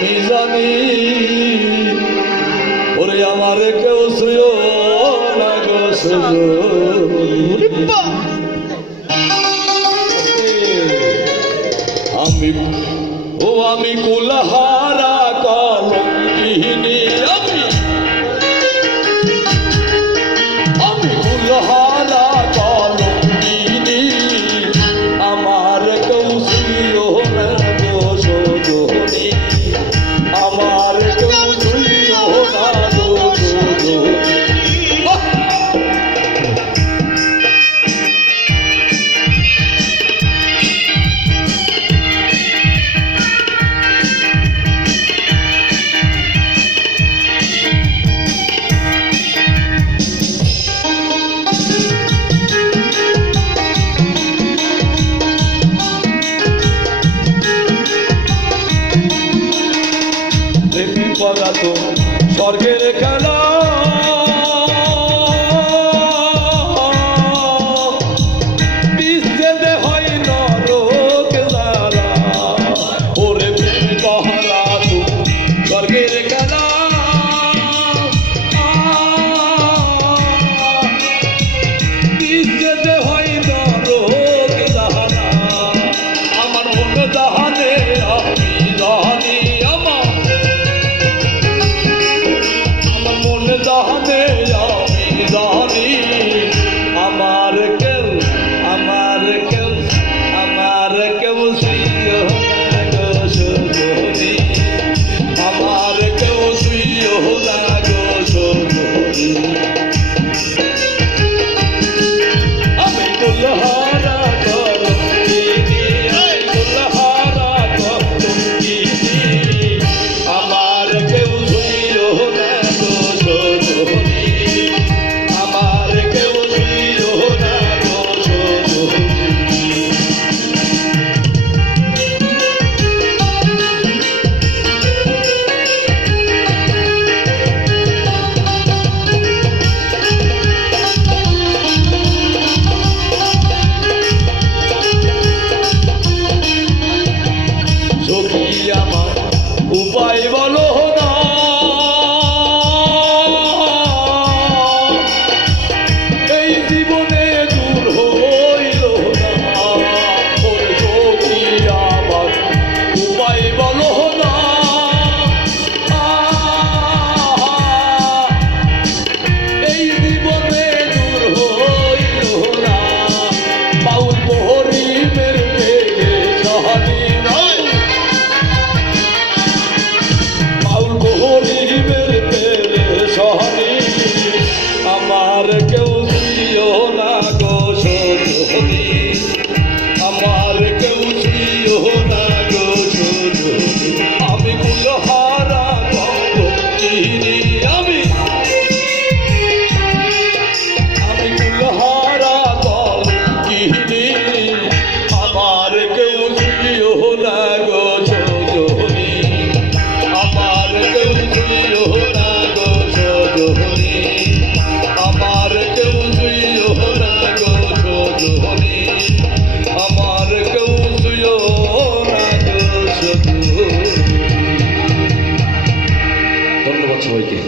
মিজানি ওরে আমার কেউ শুয়ো না গো আমি আমি কুলহারা কলঙ্কিনী আমি কুলহারা কলঙ্কিনী আমার কেউ শুয়ো না গো সজনী আমার কেউ শুয়ো না গো সজনী পদার্থ স্বর্গের খেলা বিচ্ছেদে হয় নরক জ্বালা ওরে প্রেম কহরা তো স্বর্গের খেলা বিচ্ছেদে হয় নরক জ্বালা আমার মন জাহানে আমি জানি জানে আমি জানি আমার কেউ শুইও না গো সজনী আমার কেউ শুইও না গো সজনী আমি কুলহারা কলঙ্কিনী আমি কুলহারা কলঙ্কিনী আমার কেউ শুইও না গো সজনী আমার কেউ শুইও না গো সজনী সখী আমার উপায় বলো না এই জীবনে দূর হইল না ওরে সখী আমার উপায় বলো না এই জীবনে দূর হইল না বাউল মোহরিমের পেলে সহানি নয় বাউল মোহরিমের পেলে সহানি আমার কেউ শুইও না গো সজনী আমার কেউ শুইও না গো সজনী আমি কুলহারা কলঙ্কিনী আমি কুলহারা কলঙ্কিনী আমার কেউ শুইও না গো সজনী আমার কেউ শুইও না গো সজনী আমার কেউ শুইও না গো সজনী আমার কেউ শুইও না গো সজনী ধন্যবাদ সবাইকে।